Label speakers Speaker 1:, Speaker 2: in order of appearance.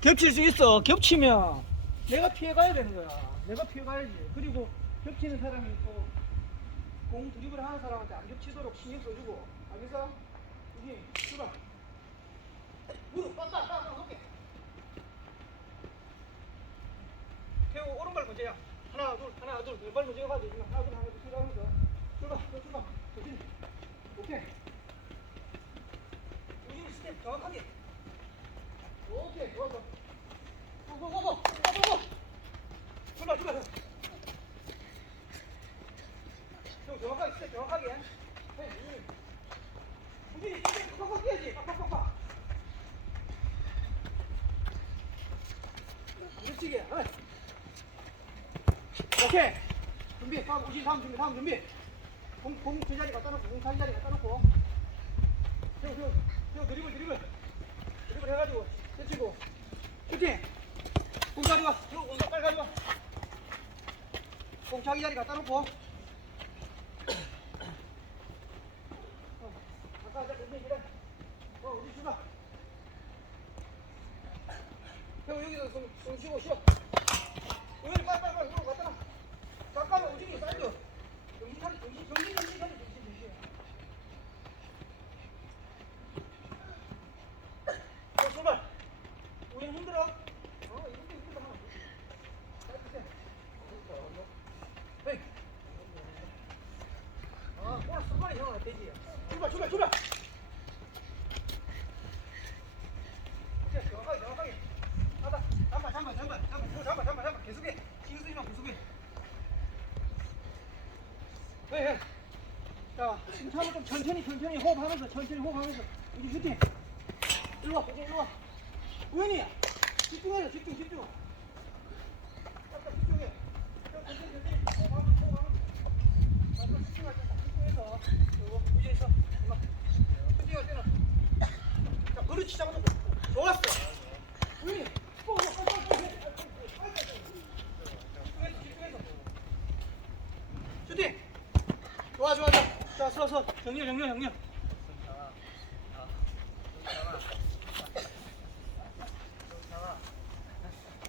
Speaker 1: 겹칠 수 있어. 겹치면 내가 피해 가야 되는 거야. 내가 피해 가야지. 그리고 겹치는 사람이 또공 드리블 하는 사람한테 안 겹치도록 신경 써주고. 알겠어? 여기 출발. 무릎 빡빡 빡빡 높게. 태우 오른발 먼저야. 하나 둘 하나 둘 왼발 먼저 가야 되지만 하나 둘 하나 둘 출발하면서 출발 또 출발. 조심. 오케이. 우진이 스텝 정확하게. 오케이 좋았어. 고고고고 고고고. 출발 출발. 형 정확하게 스텝 정확하게. 해. 우진이 팍팍 뛰어야지. 팍팍팍팍. 해. 오케이. 준비. 다음 우진 다음 준비. 다음 준비. 공공 제자리 갖다 놓고 공 자리 갖다 놓고. 형, 형, 형 드리블 드리블. 드리블 해가지고 해치고 슈팅. 공 가져와. 형, 공 빨리 가져와. 공 자기 자리 갖다 놓고. 어, 아까 아까 근데 그래. 어, 우리 주가. 형 여기서 손, 손 쉬고 쉬어. 우연히 빨리 빨리 빨리 갖다 놔. 잠깐만 우진이 사이드. 정신 차리 정신 정신. 어, 출발. 우린 힘들어. 어, 이것도. 헤이. 아, 오늘 순간에 형은 되지. 출발, 출발, 출발. 네, 네. 천천히, 천천히 호흡하면서, 천천히 호흡하면서. 우리 슈팅. 일로 와, 이제 일로 와. 우연이야. 집중하자, 집중, 집중. 집중해. 자, 그렇지, 잡아놓고. 좋았어. 뽀, 뽀, 뽀, 뽀. 집중해서, 집중해서. 슈팅. 좋아, 좋아, 좋아. 자, 서, 서. 정렬, 정렬, 정렬.